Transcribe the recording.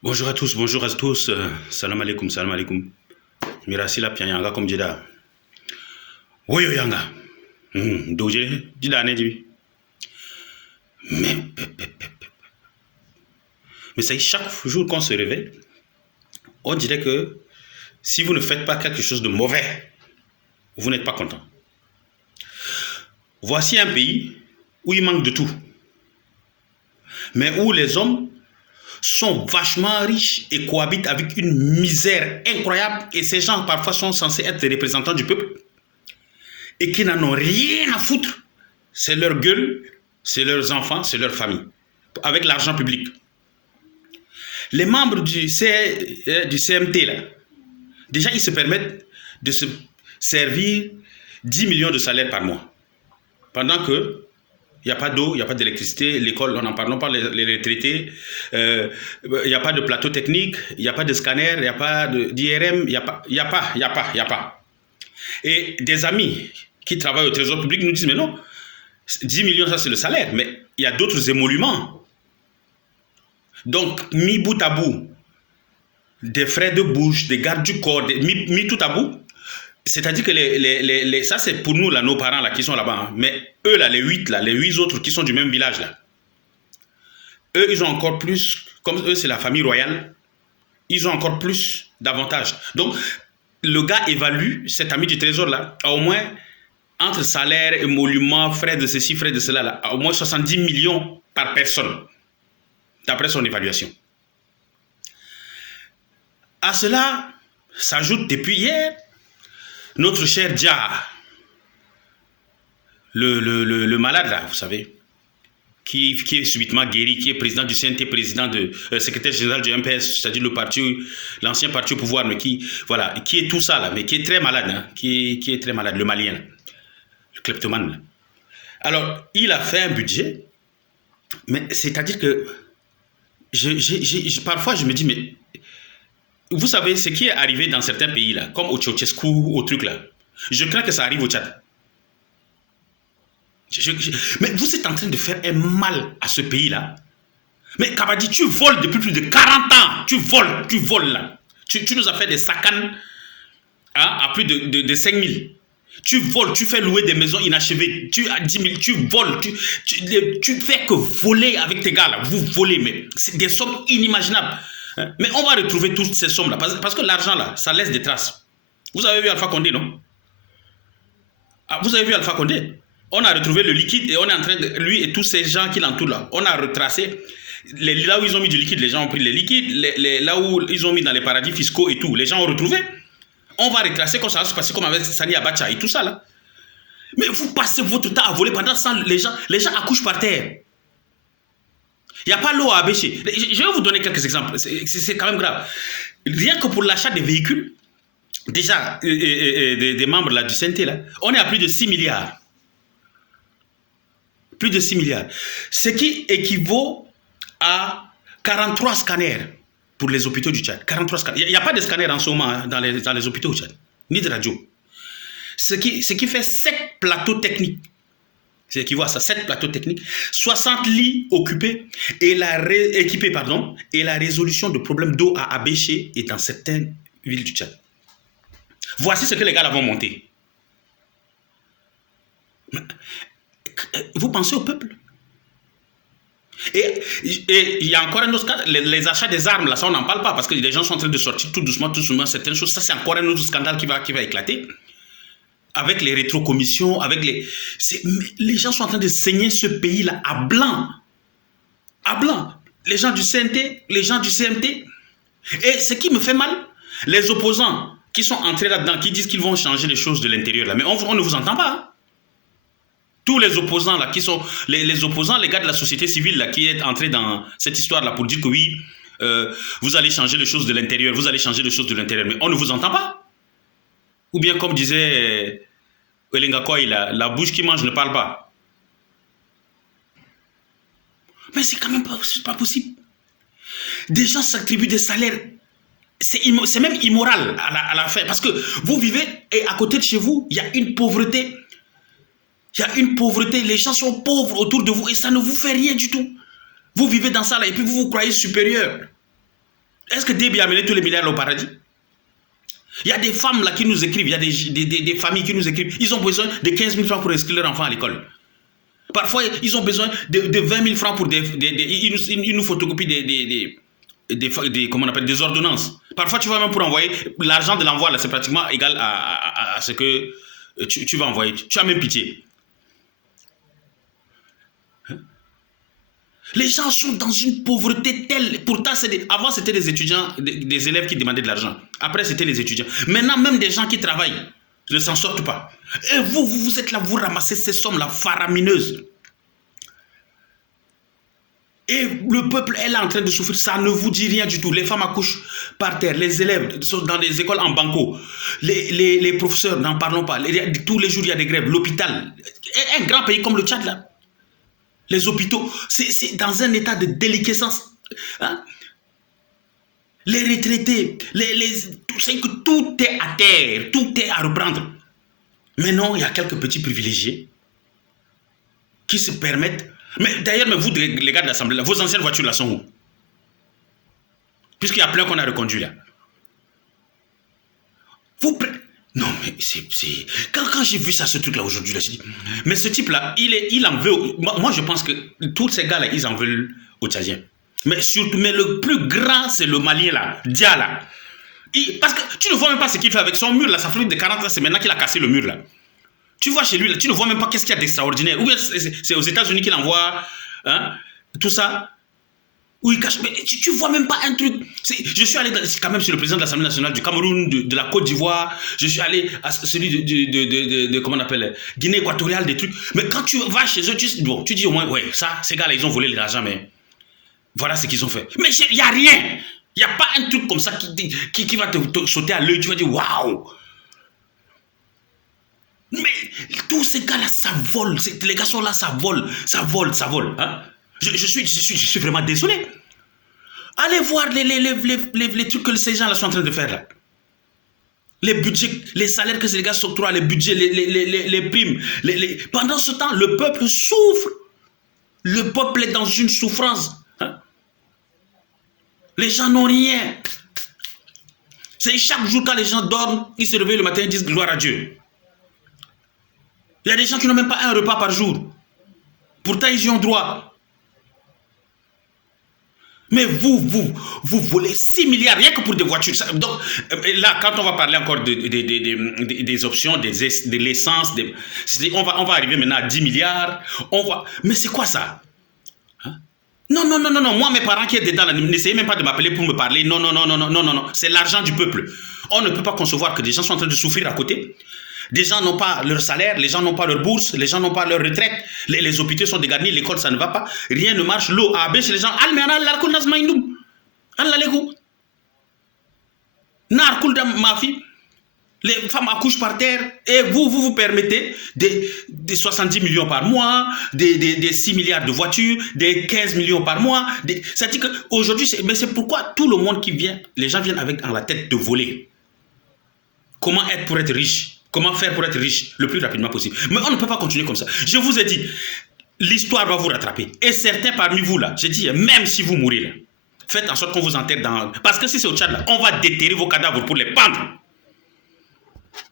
Bonjour à tous. Salam alaikum, salam alaikum. Mirasila pianyanga comme jida. Woyo yanga. Doje, jida neji. Mais, mais c'est chaque jour qu'on se réveille, on dirait que si vous ne faites pas quelque chose de mauvais, vous n'êtes pas content. Voici un pays où il manque de tout, mais où les hommes sont vachement riches et cohabitent avec une misère incroyable, et ces gens parfois sont censés être les représentants du peuple et qui n'en ont rien à foutre. C'est leur gueule, c'est leurs enfants, c'est leur famille, avec l'argent public. Les membres du CMT, là, déjà, ils se permettent de se servir 10 millions de salaires par mois. Pendant que il n'y a pas d'eau, il n'y a pas d'électricité, l'école, on n'en parle pas, les retraités, il n'y a pas de plateau technique, il n'y a pas de scanner, il n'y a pas d'IRM, il n'y a pas. Et des amis qui travaillent au trésor public nous disent, mais non, 10 millions, ça c'est le salaire, mais il y a d'autres émoluments. Donc, mis bout à bout, des frais de bouche, des gardes du corps, mis tout à bout, c'est-à-dire que ça c'est pour nous, là, nos parents là, qui sont là-bas, hein. Mais eux, là, les 8 autres qui sont du même village, là, eux, ils ont encore plus, comme eux, c'est la famille royale, ils ont encore plus d'avantages. Donc, le gars évalue, cet ami du trésor, là, à au moins, entre salaire, émoluments, frais de ceci, frais de cela, là, à au moins 70 millions par personne, d'après son évaluation. À cela s'ajoute depuis hier notre cher Dia, le malade là, vous savez, qui est subitement guéri, qui est président du CNT, secrétaire général du MPS, c'est-à-dire l'ancien parti au pouvoir, mais qui est tout ça là, mais qui est très malade, hein, qui est très malade, le Malien, là, le kleptomane. Là. Alors, il a fait un budget, mais c'est-à-dire que parfois je me dis, mais vous savez, ce qui est arrivé dans certains pays, là, comme au Ceausescu, au truc là, je crains que ça arrive au Tchad. Mais vous êtes en train de faire un mal à ce pays-là. Mais Kabadi, tu voles depuis plus de 40 ans. Tu voles là. Tu nous as fait des sacanes, hein, à plus de 5 000. Tu voles, tu fais louer des maisons inachevées. Tu as 10 000, tu voles. Tu fais que voler avec tes gars là. Vous volez, mais c'est des sommes inimaginables. Mais on va retrouver toutes ces sommes-là. Parce que l'argent, là, ça laisse des traces. Vous avez vu Alpha Condé, non? Vous avez vu Alpha Condé? On a retrouvé le liquide et on est en train de... Lui et tous ces gens qui l'entourent, là, on a retracé... Là où ils ont mis du liquide, les gens ont pris les liquides. Là où ils ont mis dans les paradis fiscaux et tout, les gens ont retrouvé. On va retracer comme ça va se passer comme avec Sani Abacha et tout ça, là. Mais vous passez votre temps à voler pendant ce temps, les gens accouchent par terre. Il n'y a pas l'eau à bêcher. Je vais vous donner quelques exemples. C'est quand même grave. Rien que pour l'achat des véhicules, déjà, des membres là, du CNT, là, on est à plus de 6 milliards. Plus de 6 milliards. Ce qui équivaut à 43 scanners pour les hôpitaux du Tchad. 43 scanners. Il n'y a pas de scanners en ce moment, hein, dans les hôpitaux du Tchad. Ni de radio. Ce qui fait 7 plateaux techniques. C'est équivaut à ça, 7 plateaux techniques, 60 lits occupés et équipés, et la résolution de problèmes d'eau à Abéché et dans certaines villes du Tchad. Voici ce que les gars là vont monter. Vous pensez au peuple? Et il y a encore un autre cas, les achats des armes, là, ça on n'en parle pas parce que les gens sont en train de sortir tout doucement certaines choses. Ça c'est encore un autre scandale qui va éclater. Avec les rétrocommissions, avec les gens sont en train de saigner ce pays-là à blanc. À blanc. Les gens du CNT, les gens du CMT. Et ce qui me fait mal, les opposants qui sont entrés là-dedans, qui disent qu'ils vont changer les choses de l'intérieur, là, mais on ne vous entend pas. Hein. Tous les opposants, là, qui sont les opposants, les gars de la société civile, là, qui est entré dans cette histoire-là pour dire que oui, vous allez changer les choses de l'intérieur, mais on ne vous entend pas. Ou bien comme disait Elenga Koy, la bouche qui mange ne parle pas. Mais c'est quand même pas possible. Des gens s'attribuent des salaires. C'est même immoral à la fin. Parce que vous vivez et à côté de chez vous, il y a une pauvreté. Les gens sont pauvres autour de vous et ça ne vous fait rien du tout. Vous vivez dans ça là et puis vous vous croyez supérieur. Est-ce que Déby a amené tous les milliards au paradis? Il y a des femmes là qui nous écrivent, il y a des familles qui nous écrivent. Ils ont besoin de 15 000 francs pour inscrire leur enfant à l'école. Parfois, ils ont besoin de 20 000 francs pour ils nous photocopient comment on appelle, des ordonnances. Parfois, tu vois, même pour envoyer, l'argent de l'envoi, là, c'est pratiquement égal à ce que tu vas envoyer. Tu as même pitié. Les gens sont dans une pauvreté telle. Pourtant, avant, c'était des étudiants, des élèves qui demandaient de l'argent. Après, c'était les étudiants. Maintenant, même des gens qui travaillent ne s'en sortent pas. Et vous êtes là, vous ramassez ces sommes-là faramineuses. Et le peuple est là en train de souffrir. Ça ne vous dit rien du tout. Les femmes accouchent par terre. Les élèves sont dans des écoles en banco. Les professeurs, n'en parlons pas. Tous les jours, il y a des grèves. L'hôpital. Un grand pays comme le Tchad, là. Les hôpitaux, c'est dans un état de déliquescence. Hein? Les retraités, c'est que tout est à terre, tout est à reprendre. Mais non, il y a quelques petits privilégiés qui se permettent. Mais d'ailleurs, vous, les gars de l'Assemblée, vos anciennes voitures là sont où? Puisqu'il y a plein qu'on a reconduit là. Non, mais c'est... Quand j'ai vu ça, ce truc-là, aujourd'hui, là, j'ai dit... Mais ce type-là, il en veut... Moi, je pense que tous ces gars-là, ils en veulent aux Tchadiens. Mais le plus grand, c'est le Malien, là. Dia, là. Parce que tu ne vois même pas ce qu'il fait avec son mur, là. Ça fait de 40 ans, c'est maintenant qu'il a cassé le mur, là. Tu vois chez lui, là, tu ne vois même pas qu'est-ce qu'il y a d'extraordinaire. Ou c'est aux États-Unis qu'il envoie... Hein, tout ça... Où il cache, mais tu vois même pas un truc. Je suis allé quand même sur le président de l'Assemblée nationale du Cameroun, de la Côte d'Ivoire. Je suis allé à celui de comment on appelle, Guinée équatoriale, des trucs. Mais quand tu vas chez eux, tu dis au moins, ouais, ça, ces gars-là, ils ont volé l'argent, mais voilà ce qu'ils ont fait. Mais il n'y a rien. Il n'y a pas un truc comme ça qui va te sauter à l'œil. Tu vas dire, waouh. Mais tous ces gars-là, ça vole. Les garçons-là, ça vole. Ça vole, ça vole. Hein? Je suis vraiment désolé. Allez voir les trucs que ces gens-là sont en train de faire là. Les budgets, les salaires que ces gars s'octroient, les budgets, les primes. Pendant ce temps, le peuple souffre. Le peuple est dans une souffrance. Hein? Les gens n'ont rien. C'est chaque jour quand les gens dorment, ils se réveillent le matin et disent gloire à Dieu. Il y a des gens qui n'ont même pas un repas par jour. Pourtant, ils y ont droit. Mais vous volez 6 milliards rien que pour des voitures. Donc là, quand on va parler encore des options, de l'essence, on va arriver maintenant à 10 milliards. Mais c'est quoi ça? Hein? Non. Moi, mes parents qui étaient dedans, n'essayez même pas de m'appeler pour me parler. Non. C'est l'argent du peuple. On ne peut pas concevoir que des gens sont en train de souffrir à côté. Des gens n'ont pas leur salaire, les gens n'ont pas leur bourse, les gens n'ont pas leur retraite, les hôpitaux sont dégarnis, l'école ça ne va pas, rien ne marche, l'eau a baissé, les gens, les femmes accouchent par terre, et vous permettez des 70 millions par mois, des 6 milliards de voitures, des 15 millions par mois, ça dit qu'aujourd'hui, mais c'est pourquoi tout le monde qui vient, les gens viennent avec dans la tête de voler. Comment être pour être riche? Comment faire pour être riche le plus rapidement possible? Mais on ne peut pas continuer comme ça. Je vous ai dit, l'histoire va vous rattraper. Et certains parmi vous, là, j'ai dit, même si vous mourrez, là, faites en sorte qu'on vous enterre dans... Parce que si c'est au Tchad, là, on va déterrer vos cadavres pour les pendre.